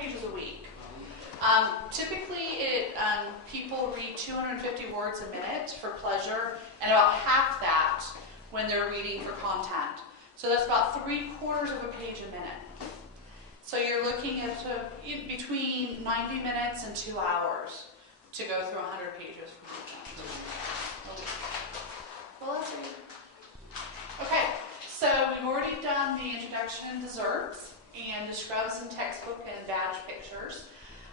pages a week. Typically, people read 250 words a minute for pleasure, and about half that when they're reading for content. So that's about 3/4 of a page a minute. So you're looking at between 90 minutes and 2 hours to go through 100 pages. Well, let's read. Okay, so we've already done the introduction and desserts and the scrubs and textbook and badge pictures.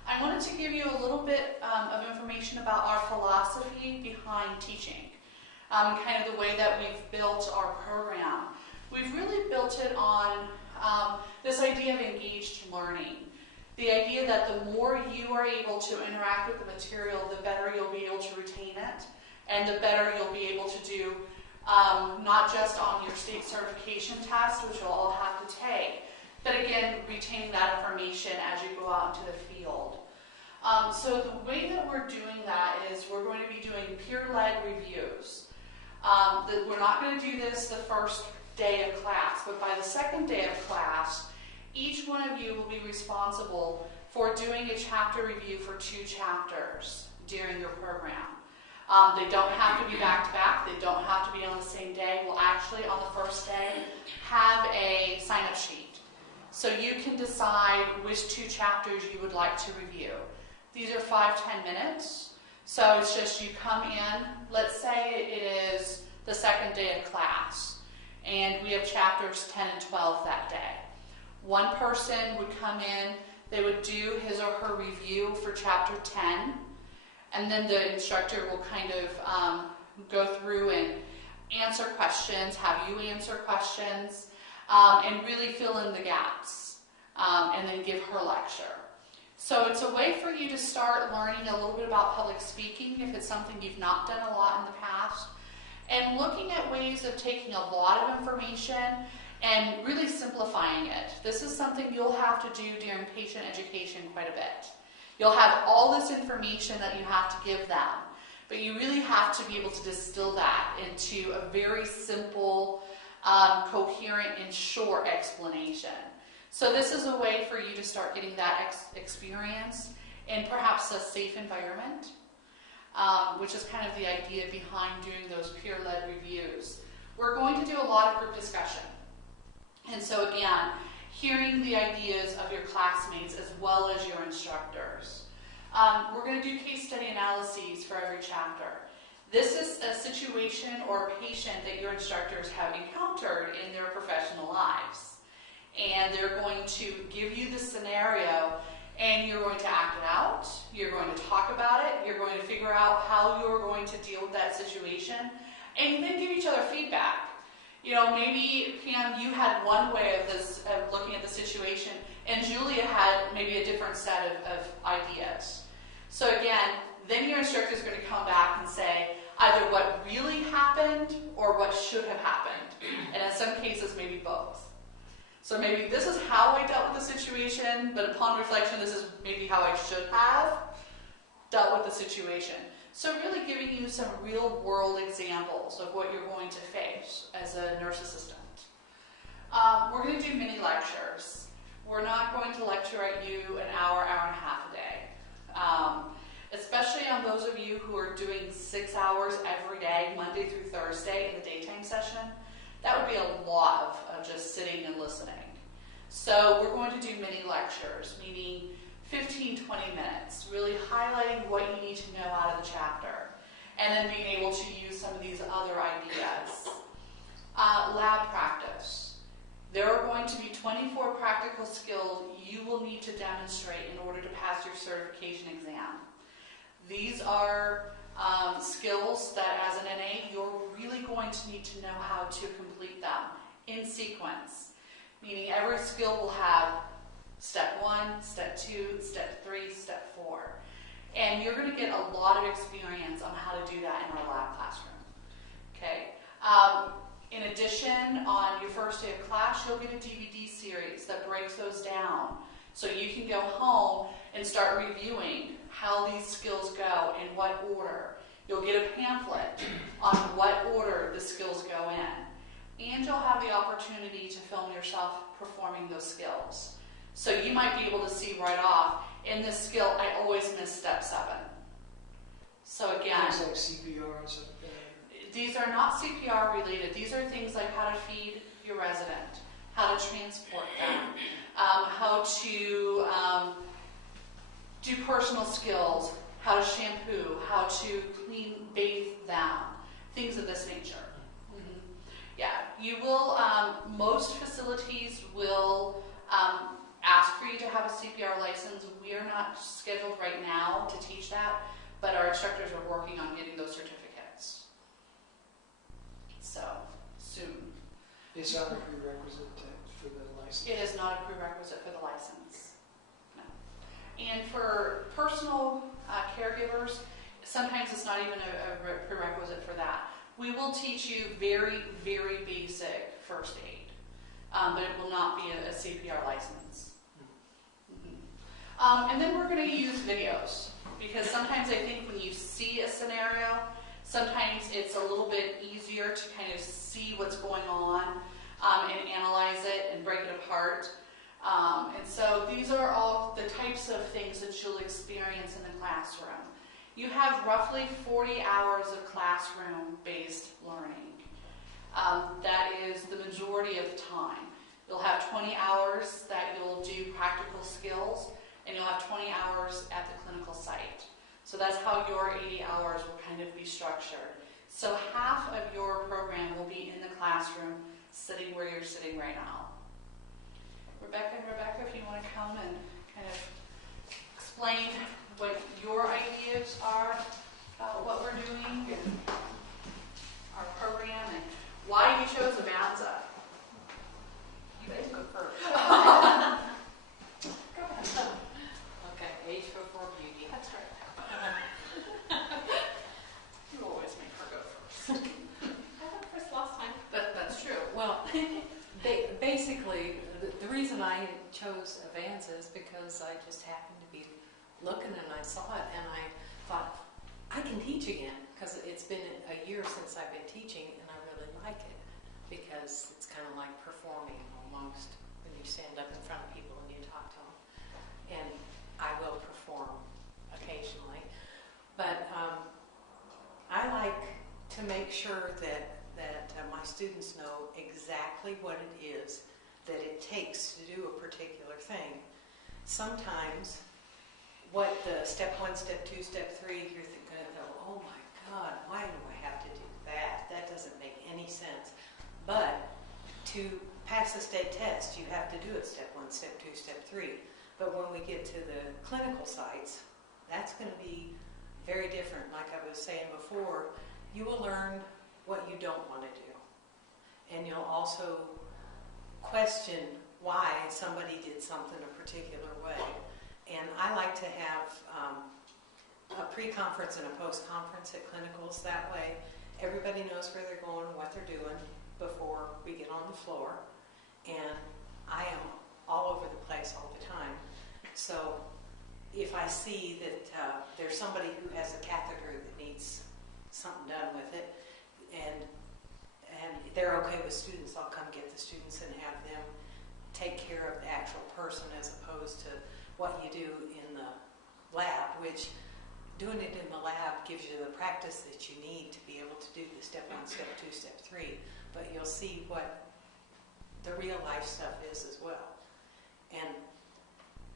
I wanted to give you a little bit of information about our philosophy behind teaching, kind of the way that we've built our program. We've really built it on this idea of engaged learning. The idea that the more you are able to interact with the material, the better you'll be able to retain it, and the better you'll be able to do not just on your state certification test, which you'll all have to take, but again, retaining that information as you go out into the field. So the way that we're doing that is we're going to be doing peer-led reviews. We're not going to do this the first day of class, but by the second day of class, each one of you will be responsible for doing a chapter review for 2 chapters during your program. They don't have to be back-to-back. They don't have to be on the same day. We'll actually, on the first day, have a sign-up sheet. So you can decide which 2 chapters you would like to review. These are 5-10 minutes. So it's just you come in, let's say it is the second day of class, and we have chapters 10 and 12 that day. One person would come in, they would do his or her review for chapter 10, and then the instructor will kind of go through and answer questions, have you answer questions, and really fill in the gaps, and then give her lecture. So it's a way for you to start learning a little bit about public speaking if it's something you've not done a lot in the past, and looking at ways of taking a lot of information and really simplifying it. This is something you'll have to do during patient education quite a bit. You'll have all this information that you have to give them, but you really have to be able to distill that into a very simple, coherent, and short explanation. So this is a way for you to start getting that experience in perhaps a safe environment, which is kind of the idea behind doing those peer-led reviews. We're going to do a lot of group discussion. And so again, hearing the ideas of your classmates as well as your instructors. We're going to do case study analyses for every chapter. This is a situation or a patient that your instructors have encountered in their professional lives. And they're going to give you the scenario, and you're going to act it out, you're going to talk about it, you're going to figure out how you're going to deal with that situation, and then give each other feedback. You know, maybe, Pam, you had one way of looking at the situation, and Julia had maybe a different set of ideas. So again, then your instructor is going to come back and say either what really happened or what should have happened. And in some cases, maybe both. So maybe this is how I dealt with the situation, but upon reflection, this is maybe how I should have dealt with the situation. So really giving you some real world examples of what you're going to face as a nurse assistant. We're going to do mini lectures. We're not going to lecture at you an hour, hour and a half a day. Especially on those of you who are doing 6 hours every day, Monday through Thursday in the daytime session. That would be a lot of just sitting and listening. So we're going to do mini lectures, meaning 15, 20 minutes, really highlighting what you need to know out of the chapter, and then being able to use some of these other ideas. Lab practice. There are going to be 24 practical skills you will need to demonstrate in order to pass your certification exam. These are skills that as an NA, you're really going to need to know how to complete them in sequence, meaning every skill will have step 1, step 2, step 3, step 4. And you're going to get a lot of experience on how to do that in our lab classroom. Okay. In addition, on your first day of class, you'll get a DVD series that breaks those down. So you can go home and start reviewing how these skills go, in what order. You'll get a pamphlet on what order the skills go in. And you'll have the opportunity to film yourself performing those skills. So you might be able to see right off, in this skill, I always miss step 7. So again, things like CPR and stuff like that. these are not CPR related. These are things like how to feed your resident, how to transport them, how to do personal skills, how to shampoo, how to bathe them, things of this nature. Mm-hmm. Yeah, you will, most facilities will ask for you to have a CPR license. We are not scheduled right now to teach that, but our instructors are working on getting those certificates. So, soon. It's not a prerequisite for the license? It is not a prerequisite for the license. No. And for personal caregivers, sometimes it's not even a prerequisite for that. We will teach you very, very basic first aid, but it will not be a CPR license. Mm-hmm. And then we're going to use videos, because sometimes I think when you see a scenario, sometimes it's a little bit easier to kind of see what's going on and analyze it and break it apart. And so these are all the types of things that you'll experience in the classroom. You have roughly 40 hours of classroom-based learning. That is the majority of the time. You'll have 20 hours that you'll do practical skills, and you'll have 20 hours at the clinical site. So that's how your 80 hours will kind of be structured. So half of your program will be in the classroom, sitting where you're sitting right now. Rebecca, if you want to come and kind of explain what your ideas are about what we're doing and our program and why you chose Avanza. You guys go first. Go ahead. Okay, age before beauty. That's right. You always make her go first. I went first last time. That's true. Well, basically, the reason I chose Avanza is because I just happened to be looking and I saw it and I thought, I can teach again, because it's been a year since I've been teaching and I really like it, because it's kind of like performing almost when you stand up in front of people and you talk to them. And I will perform occasionally, but I like to make sure that my students know exactly what it is that it takes to do a particular thing. Sometimes what the step 1, step 2, step 3, you're going to go, oh my God, why do I have to do that? That doesn't make any sense. But to pass the state test, you have to do it step 1, step 2, step 3. But when we get to the clinical sites, that's going to be very different. Like I was saying before, you will learn what you don't want to do. And you'll also question why somebody did something a particular way. And I like to have a pre-conference and a post-conference at clinicals. That way, everybody knows where they're going, what they're doing before we get on the floor. And I am all over the place all the time. So if I see that there's somebody who has a catheter that needs something done with it, and they're okay with students, I'll come get the students and have them take care of the actual person, as opposed to what you do in the lab, which doing it in the lab gives you the practice that you need to be able to do the step 1, step 2, step 3. But you'll see what the real life stuff is as well. And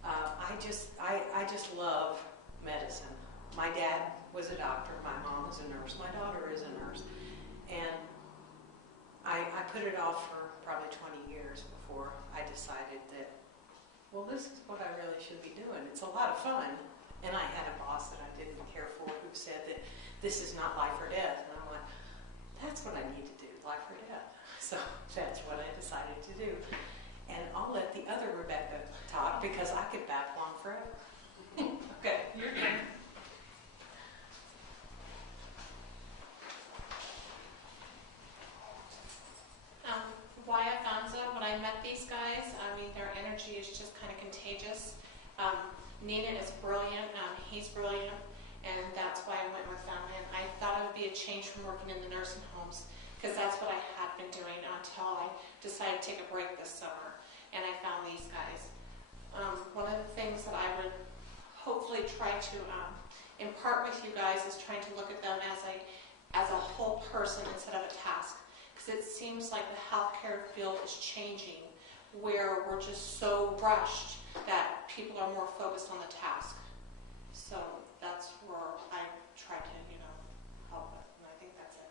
I just love medicine. My dad was a doctor, my mom was a nurse, my daughter is a nurse. And I put it off for probably 20 years before I decided that, well, this is what I really should be doing. It's a lot of fun. And I had a boss that I didn't care for who said that this is not life or death. And I'm like, that's what I need to do, life or death. So that's what I decided to do. And I'll let the other Rebecca talk, because I could babble on forever. Okay, you're done. Why Avanza? When I met these guys, I mean, their energy is just kind of contagious. Neenan is brilliant. He's brilliant. And that's why I went with them. And I thought it would be a change from working in the nursing homes, because that's what I had been doing until I decided to take a break this summer. And I found these guys. One of the things that I would hopefully try to impart with you guys is trying to look at them as a whole person instead of a task. Because it seems like the healthcare field is changing, where we're just so rushed that people are more focused on the task. So that's where I try to, help with, and I think that's it.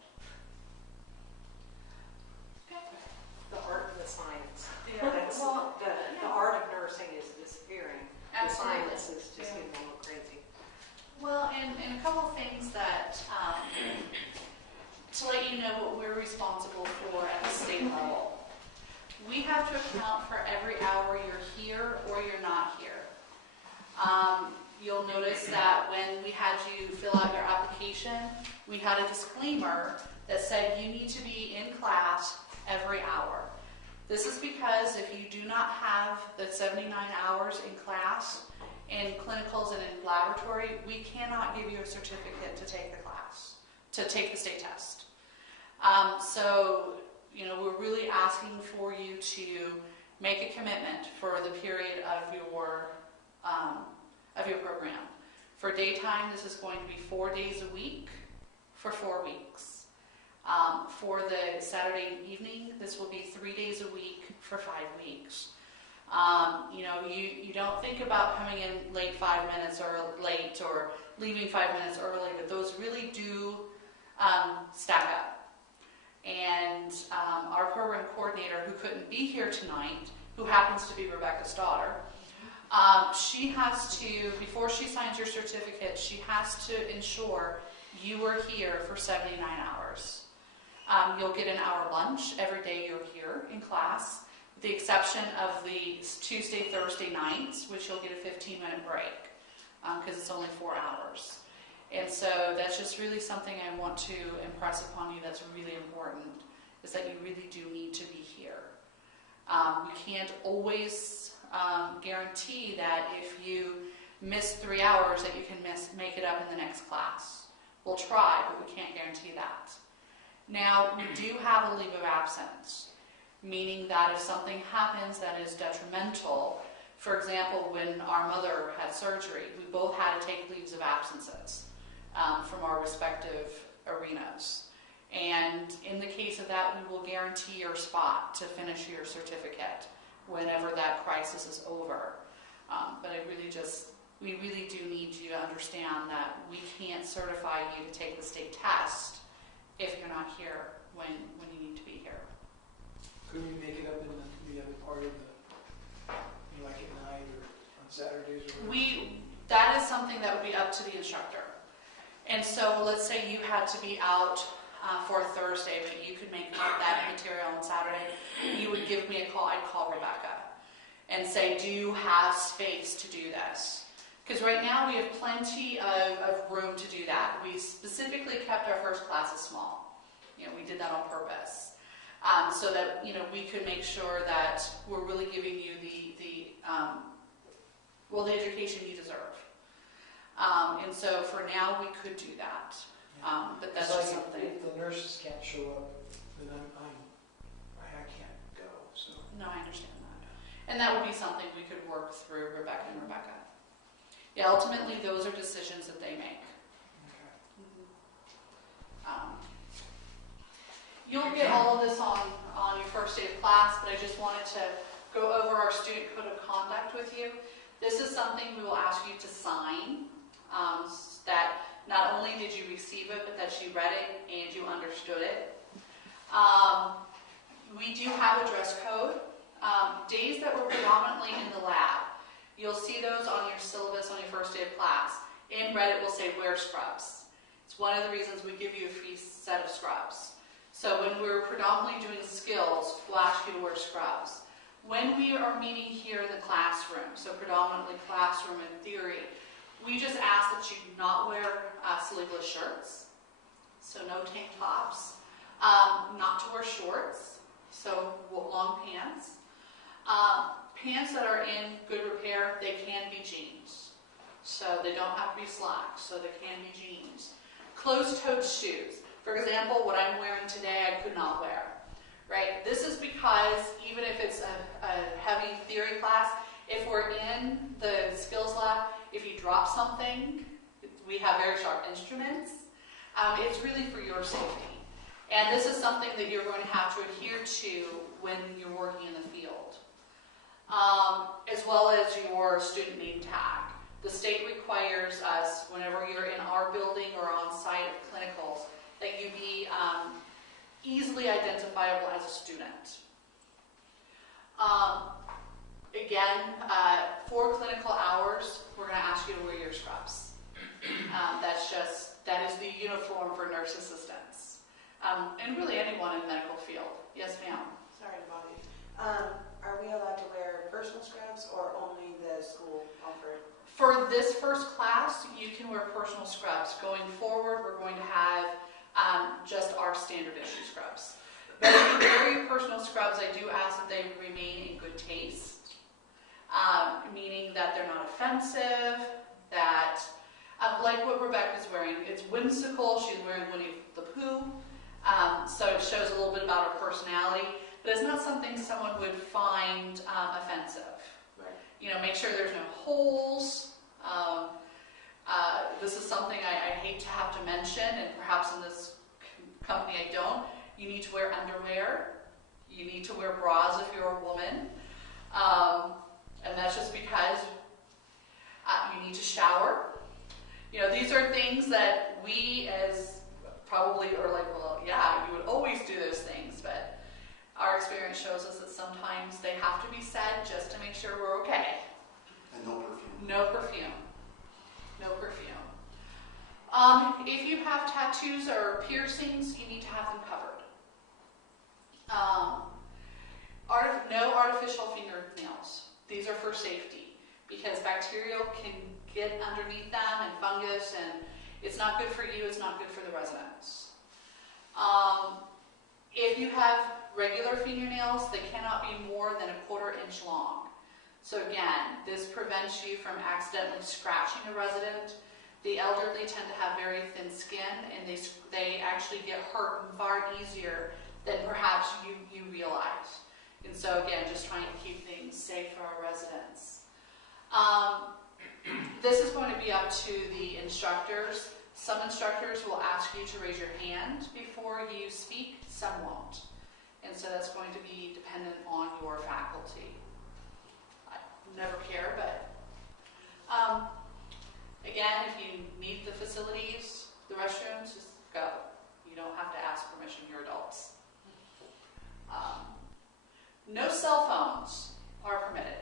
The art and the science. Yeah. That's, the art of nursing is disappearing. The Absolutely. science is just getting a little crazy. Well, and a couple of things that, to let you know what we're responsible for at the state level. We have to account for every hour you're here or you're not here. You'll notice that when we had you fill out your application, we had a disclaimer that said you need to be in class every hour. This is because if you do not have the 79 hours in class, in clinicals and in laboratory, we cannot give you a certificate to take the class, to take the state test. So, we're really asking for you to make a commitment for the period of your program. For daytime, this is going to be 4 days a week for 4 weeks. For the Saturday evening, this will be 3 days a week for 5 weeks. You don't think about coming in late 5 minutes or late or leaving 5 minutes early, but those really do stack up. And our program coordinator, who couldn't be here tonight, who happens to be Rebecca's daughter, she has to, before she signs your certificate, she has to ensure you are here for 79 hours. You'll get an hour lunch every day you're here in class, with the exception of the Tuesday, Thursday nights, which you'll get a 15-minute break, because it's only 4 hours. And so that's just really something I want to impress upon you that's really important, is that you really do need to be here. We can't always guarantee that if you miss 3 hours that you can make it up in the next class. We'll try, but we can't guarantee that. Now, we do have a leave of absence, meaning that if something happens that is detrimental, for example, when our mother had surgery, we both had to take leaves of absences from our respective arenas. And in the case of that, we will guarantee your spot to finish your certificate whenever that crisis is over. But we really do need you to understand that we can't certify you to take the state test if you're not here when you need to be here. Couldn't you make it up in the other part of the, like at night or on Saturdays or whatever? That is something that would be up to the instructor. And so let's say you had to be out for Thursday, but you could make up that material on Saturday. You would give me a call. I'd call Rebecca and say, do you have space to do this? Because right now we have plenty of room to do that. We specifically kept our first classes small. We did that on purpose. So that, we could make sure that we're really giving you the education you deserve. And so for now, we could do that. But that's just something. If the nurses can't show up, then I can't go. So No, I understand that. And that would be something we could work through Rebecca and Rebecca. Yeah, ultimately, those are decisions that they make. okay. You'll get all of this on your first day of class, but I just wanted to go over our student code of conduct with you. This is something we will ask you to sign, that not only did you receive it, but that you read it and you understood it. We do have a dress code. Days that were predominantly in the lab, you'll see those on your syllabus on your first day of class. In red, it will say wear scrubs. It's one of the reasons we give you a free set of scrubs. So when we're predominantly doing skills, we'll ask you to wear scrubs. When we are meeting here in the classroom, so predominantly classroom and theory, we just ask that you not wear sleeveless shirts, so no tank tops, not to wear shorts, so long pants. Pants that are in good repair, they can be jeans. So they don't have to be slacks, so they can be jeans. Closed-toed shoes. For example, what I'm wearing today, I could not wear. Right? This is because even if it's a heavy theory class, If we're in the skills lab, if you drop something, we have very sharp instruments. It's really for your safety. And this is something that you're going to have to adhere to when you're working in the field. As well as your student name tag. The state requires us, whenever you're in our building or on site at clinicals, that you be easily identifiable as a student. Again, for clinical hours, we're going to ask you to wear your scrubs. That is the uniform for nurse assistants. And really anyone in the medical field. Yes, ma'am? Sorry to bother you. Are we allowed to wear personal scrubs or only the school offered? For this first class, you can wear personal scrubs. Going forward, we're going to have just our standard issue scrubs. But if you wear your personal scrubs, I do ask that they remain in good taste, meaning that they're not offensive, that, like what Rebecca's wearing, it's whimsical. She's wearing Winnie the Pooh, so it shows a little bit about her personality, but it's not something someone would find offensive. Right. You know, make sure there's no holes. This is something I hate to have to mention, and perhaps in this company I don't. You need to wear underwear. You need to wear bras if you're a woman. And that's just because you need to shower. You know, these are things that we as probably are like, well, yeah, you would always do those things, but our experience shows us that sometimes they have to be said just to make sure we're okay. And no perfume. No perfume. No perfume. If you have tattoos or piercings, you need to have them covered. No artificial fingernails. These are for safety because bacterial can get underneath them and fungus, and it's not good for you, it's not good for the residents. If you have regular fingernails, they cannot be more than 1/4 inch long. So again, this prevents you from accidentally scratching a resident. The elderly tend to have very thin skin, and they actually get hurt far easier than perhaps you realize. And so again, just trying to keep things safe for our residents. This is going to be up to the instructors. Some instructors will ask you to raise your hand before you speak, some won't. And so that's going to be dependent on your faculty. I never care, but again, if you need the facilities, the restrooms, just go. You don't have to ask permission, you're adults. No cell phones are permitted.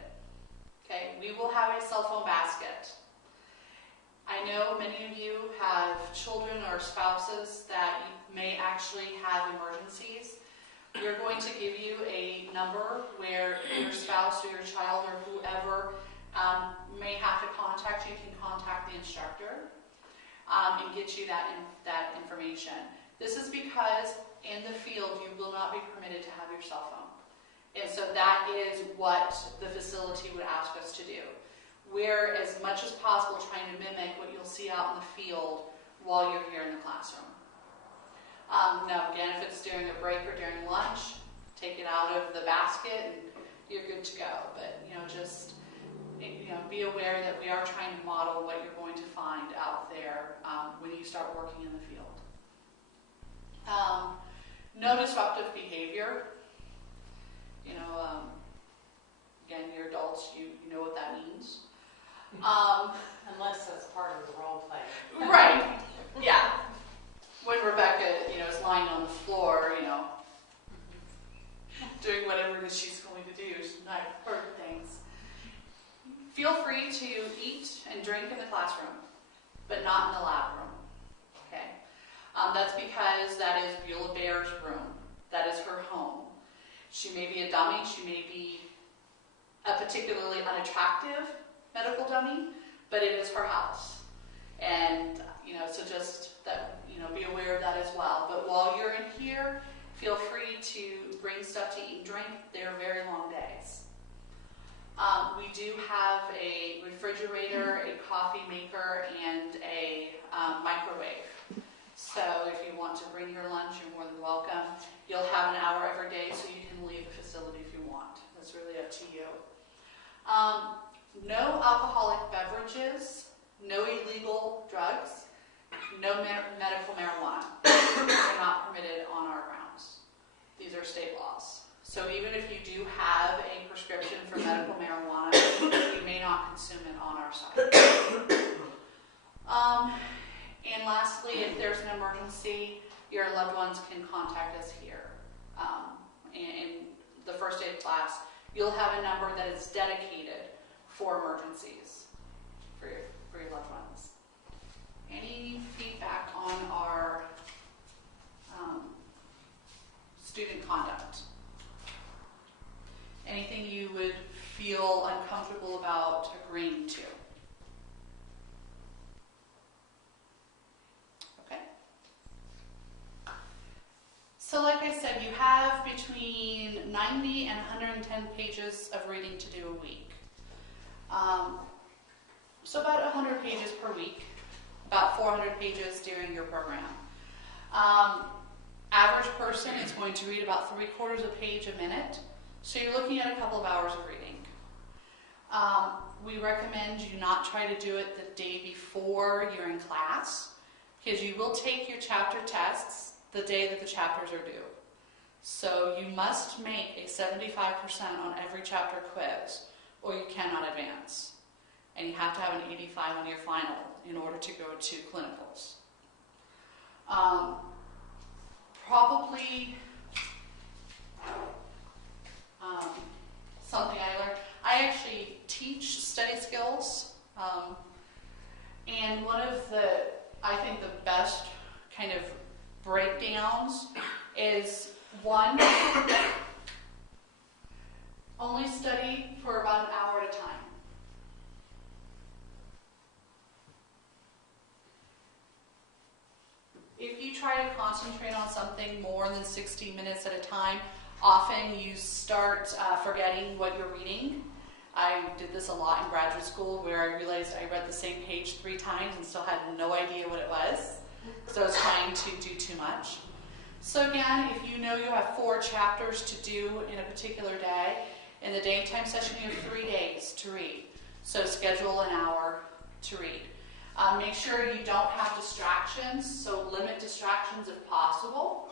Okay, we will have a cell phone basket. I know many of you have children or spouses that may actually have emergencies. We're going to give you a number where your spouse or your child or whoever may have to contact you, can contact the instructor and get you that information. This is because in the field you will not be permitted to have your cell phone. And so that is what the facility would ask us to do. We're, as much as possible, trying to mimic what you'll see out in the field while you're here in the classroom. Now, again, if it's during a break or during lunch, take it out of the basket and you're good to go. But, just be aware that we are trying to model what you're going to find out there when you start working in the field. No disruptive behavior. Again, you're adults, you know what that means. Unless that's part of the role play. Right, yeah. When Rebecca, is lying on the floor, doing whatever it is she's going to do, I've heard things. Feel free to eat and drink in the classroom, but not in the lab room, okay? That's because that is Beulah Bear's room. That is her home. She may be a dummy, she may be a particularly unattractive medical dummy, but it is her house. And, so just that, be aware of that as well. But while you're in here, feel free to bring stuff to eat and drink. They're very long days. We do have a refrigerator, a coffee maker, and a microwave. So if you want to bring your lunch, you're more than welcome. You'll have an hour every day, so you can leave the facility if you want. That's really up to you. No alcoholic beverages, no illegal drugs, no medical marijuana. They're not permitted on our grounds. These are state laws. So even if you do have a prescription for medical marijuana, you may not consume it on our site. And lastly, if there's an emergency, your loved ones can contact us here. In the first aid class, you'll have a number that is dedicated for emergencies for your loved ones. Any feedback on our student conduct? Anything you would feel uncomfortable about agreeing to? Okay. So like I said, you have between 90 and 110 pages of reading to do a week. So about 100 pages per week, about 400 pages during your program. Average person is going to read about 3/4 a page a minute, so you're looking at a couple of hours of reading. We recommend you not try to do it the day before you're in class, because you will take your chapter tests the day that the chapters are due. So you must make a 75% on every chapter quiz, or you cannot advance. And you have to have an 85 on your final in order to go to clinicals. Probably something I learned. I actually teach study skills, and one of the, I think the best kind of breakdowns is one, only study for about an hour at a time. If you try to concentrate on something more than 60 minutes at a time, often you start forgetting what you're reading. I did this a lot in graduate school, where I realized I read the same page 3 times and still had no idea what it was, because I was trying to do too much. So again, if you know you have 4 chapters to do in a particular day, in the daytime session you have 3 days to read. So schedule an hour to read. Make sure you don't have distractions, so limit distractions if possible.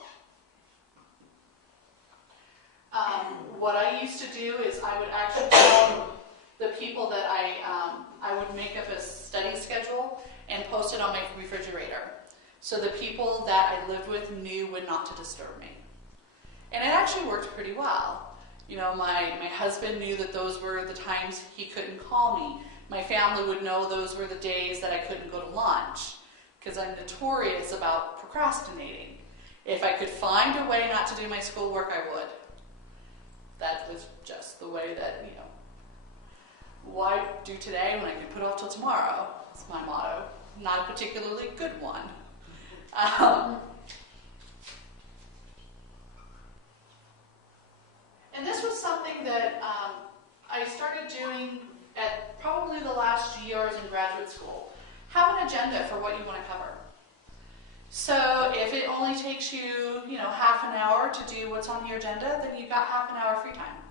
What I used to do is I would actually tell the people that I would make up a study schedule and post it on my refrigerator. So the people that I lived with knew when not to disturb me. And it actually worked pretty well. You know, my husband knew that those were the times he couldn't call me. My family would know those were the days that I couldn't go to lunch, because I'm notorious about procrastinating. If I could find a way not to do my schoolwork, I would. That was just the way that, you know, why do today when I can put off till tomorrow? That's my motto. Not a particularly good one. And this was something that I started doing at probably the last year I was in graduate school. Have an agenda for what you want to cover. So if it only takes you, half an hour to do what's on your agenda, then you've got half an hour free time,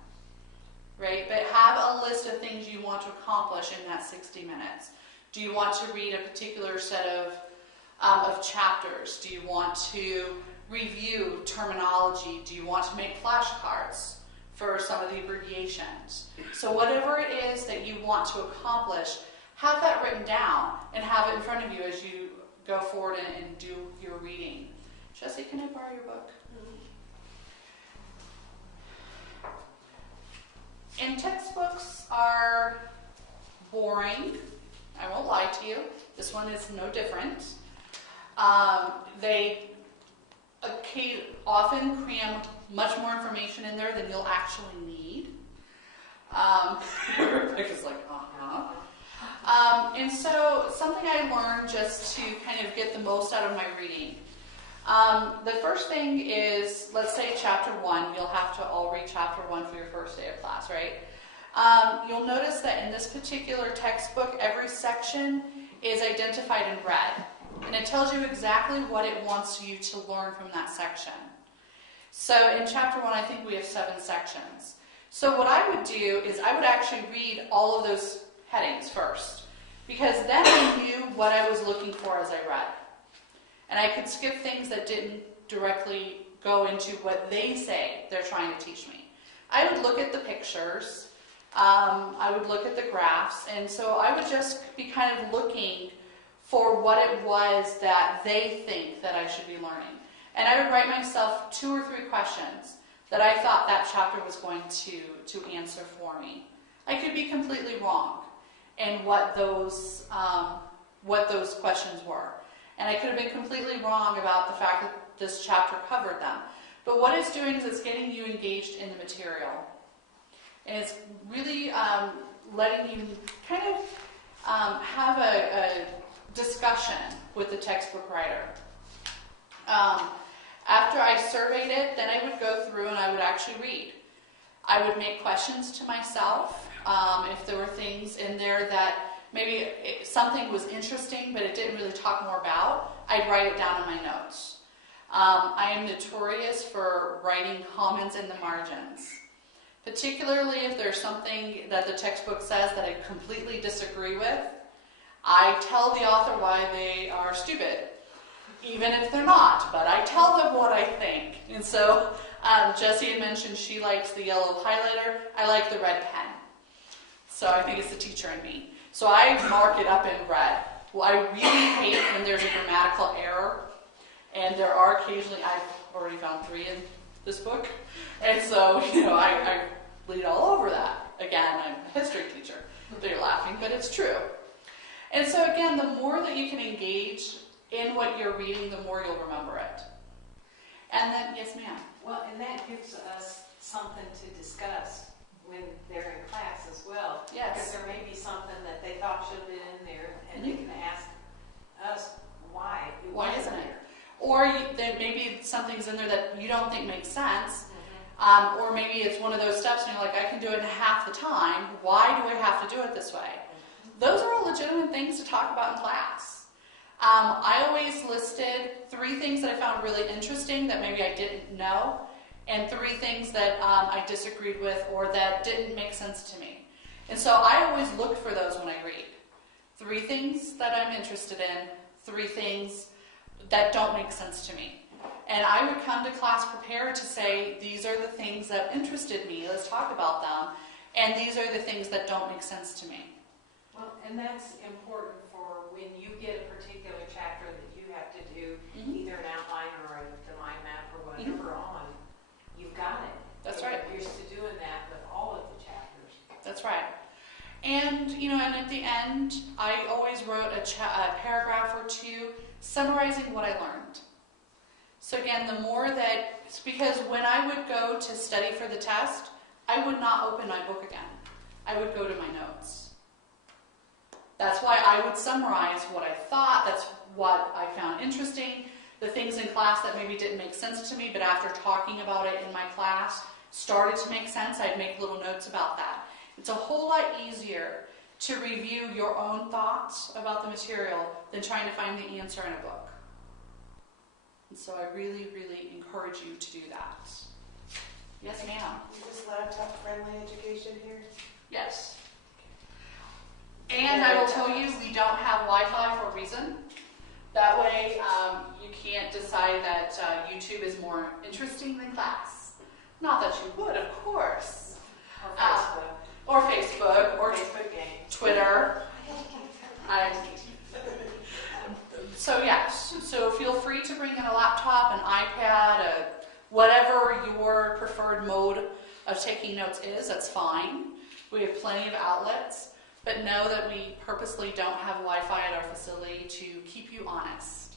right? But have a list of things you want to accomplish in that 60 minutes. Do you want to read a particular set of chapters? Do you want to review terminology? Do you want to make flashcards for some of the abbreviations? So whatever it is that you want to accomplish, have that written down and have it in front of you as you go forward and do your reading. Jesse, can I borrow your book? And textbooks are boring. I won't lie to you. This one is no different. They often cram much more information in there than you'll actually need. Rebecca's like, and so something I learned just to kind of get the most out of my reading. The first thing is, let's say chapter 1, you'll have to all read chapter 1 for your first day of class, right? You'll notice that in this particular textbook, every section is identified in red. And it tells you exactly what it wants you to learn from that section. So in chapter 1, I think we have 7 sections. So what I would do is I would actually read all of those headings first, because then I knew what I was looking for as I read. And I could skip things that didn't directly go into what they say they're trying to teach me. I would look at the pictures, I would look at the graphs, and so I would just be kind of looking for what it was that they think that I should be learning. And I would write myself 2 or 3 questions that I thought that chapter was going to answer for me. I could be completely wrong in what those questions were. And I could have been completely wrong about the fact that this chapter covered them. But what it's doing is it's getting you engaged in the material. And it's really letting you kind of have a discussion with the textbook writer. After I surveyed it, then I would go through and I would actually read. I would make questions to myself. If there were things in there that maybe something was interesting but it didn't really talk more about, I'd write it down in my notes. I am notorious for writing comments in the margins, particularly if there's something that the textbook says that I completely disagree with. I tell the author why they are stupid, even if they're not, but I tell them what I think. And so Jessie had mentioned she likes the yellow highlighter. I like the red pen. So I think it's the teacher in me. So I mark it up in red. Well, I really hate when there's a grammatical error. And there are occasionally, I've already found 3 in this book. And so, I lead all over that. Again, I'm a history teacher. They're laughing, but it's true. And so again, the more that you can engage in what you're reading, the more you'll remember it. And then, yes ma'am. Well, and that gives us something to discuss when they're in class as well. Yes. Because there may be something that they thought should have been in there, and they can ask us why it Why wasn't isn't it? there. Or then maybe something's in there that you don't think makes sense. Or maybe it's one of those steps and you're like, I can do it in half the time. Why do I have to do it this way? Those are all legitimate things to talk about in class. I always listed 3 things that I found really interesting that maybe I didn't know, and 3 things that I disagreed with or that didn't make sense to me. And so I always look for those when I read. 3 things that I'm interested in, 3 things that don't make sense to me. And I would come to class prepared to say, these are the things that interested me, let's talk about them, and these are the things that don't make sense to me. Well, and that's important for when you get a particular chapter that you have to do, either an outline or the mind map or whatever on, you've got it. That's right. You're used to doing that with all of the chapters. That's right. And, and at the end, I always wrote a paragraph or 2 summarizing what I learned. So again, the more that, it's because when I would go to study for the test, I would not open my book again. I would go to my notes. That's why I would summarize what I thought, that's what I found interesting, the things in class that maybe didn't make sense to me, but after talking about it in my class, started to make sense, I'd make little notes about that. It's a whole lot easier to review your own thoughts about the material than trying to find the answer in a book. And so I really, really encourage you to do that. Yes, ma'am. Is this laptop-friendly education here? Yes. And I will tell you, we don't have Wi-Fi for a reason. That way, you can't decide that YouTube is more interesting than class. Not that you would, of course. Or Facebook. Or Facebook, or Facebook game. Twitter. So yes, so feel free to bring in a laptop, an iPad, whatever your preferred mode of taking notes is, that's fine. We have plenty of outlets, but know that we purposely don't have Wi-Fi at our facility to keep you honest.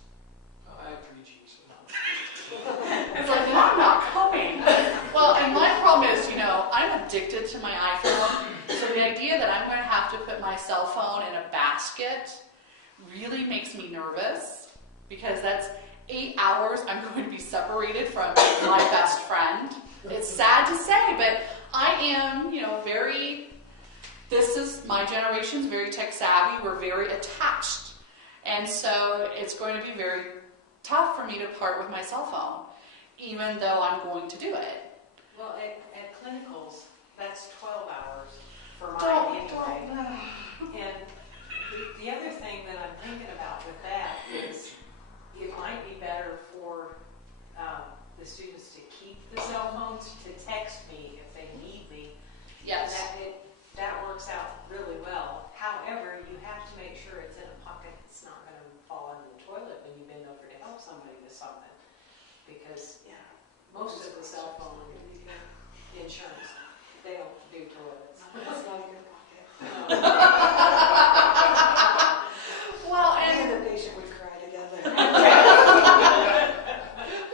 I have 3G, so no. It's like, well, I'm not coming. Well, and my problem is, I'm addicted to my iPhone, so the idea that I'm going to have to put my cell phone in a basket really makes me nervous, because that's 8 hours I'm going to be separated from my best friend. It's sad to say, but I am, this is my generation's very tech savvy. We're very attached. And so it's going to be very tough for me to part with my cell phone, even though I'm going to do it. Well, at clinicals, That's 12 hours for mine Don't, anyway. And the other thing that I'm thinking about with that is it might be better for the students to keep the cell phones to text me if they need me. Yes. That works out really well. However, you have to make sure it's in a pocket that's not going to fall in the toilet when you bend over to help somebody with something. Because most of the cell phone insurance, they don't do toilets. That's not in your pocket. Well, Me and and the patient would cry together.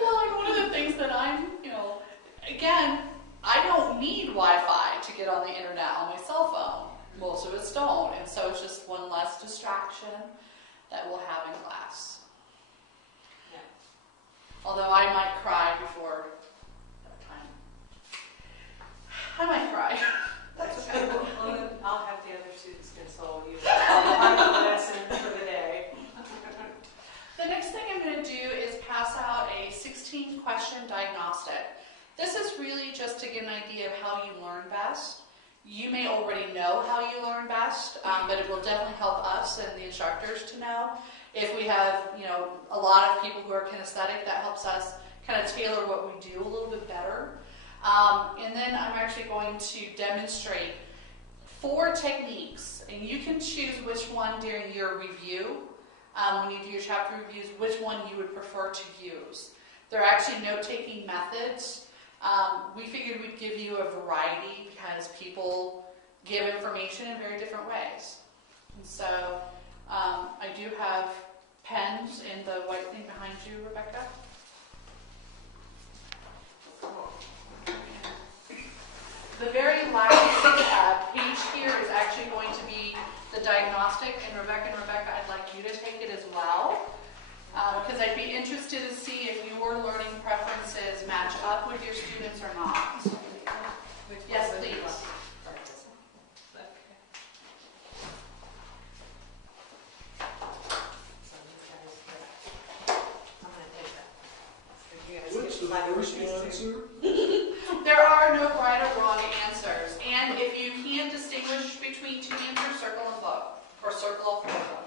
well, like one of the things that I'm, again, I don't need Wi-Fi to get on the internet on my cell phone. Most of us don't, and so it's just one less distraction that we'll have in class. Yeah. Although I might cry before that time. I might cry. That's okay. Well, then I'll have the other students console you. I'll have a lesson for the day. The next thing I'm going to do is pass out a 16-question diagnostic. This is really just to get an idea of how you learn best. You may already know how you learn best, but it will definitely help us and the instructors to know. If we have, a lot of people who are kinesthetic, that helps us kind of tailor what we do a little bit better. And then I'm actually going to demonstrate 4 techniques, and you can choose which one during your review, when you do your chapter reviews, which one you would prefer to use. They're actually note-taking methods. We figured we'd give you a variety because people give information in very different ways. And so I do have pens in the white thing behind you, Rebecca. The very last page here is actually going to be the diagnostic, and Rebecca, I'd like you to take it as well. Because I'd be interested to see if your learning preferences match up with your students or not. Yes, please. What's the first answer? There are no right or wrong answers, and if you can distinguish between 2 answers, circle them both, or circle all 4 of them.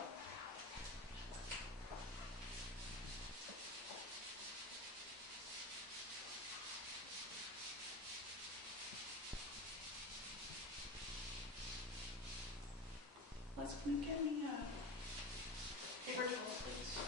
Can you get me a paper towel, please?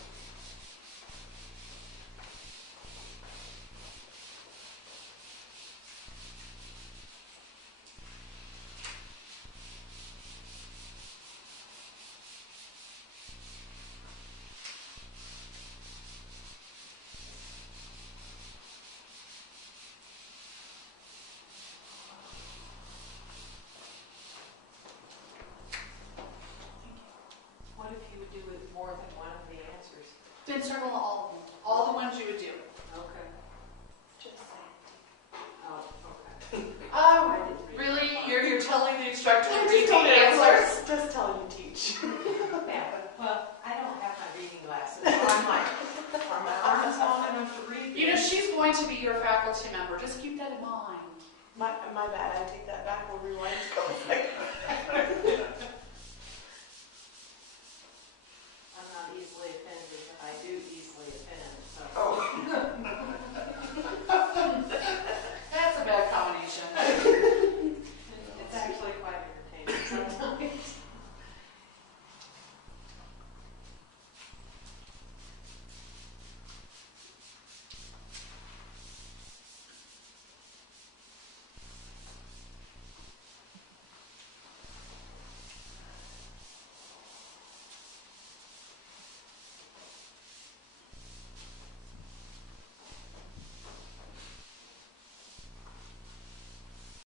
What if you would do it more than one of the answers? Then circle all of them. All the ones you would do. Okay. Just saying. Oh, okay. Really? You're telling the instructor to I read just the don't answers? Just tell you teach. Yeah, well, I don't have my reading glasses, so I'm like, are my arms long enough to read? She's going to be your faculty member. Just keep that in mind. My bad, I take that back, we'll rewind a couple seconds. I'm not easily offended, but I do easily offend, so. Oh,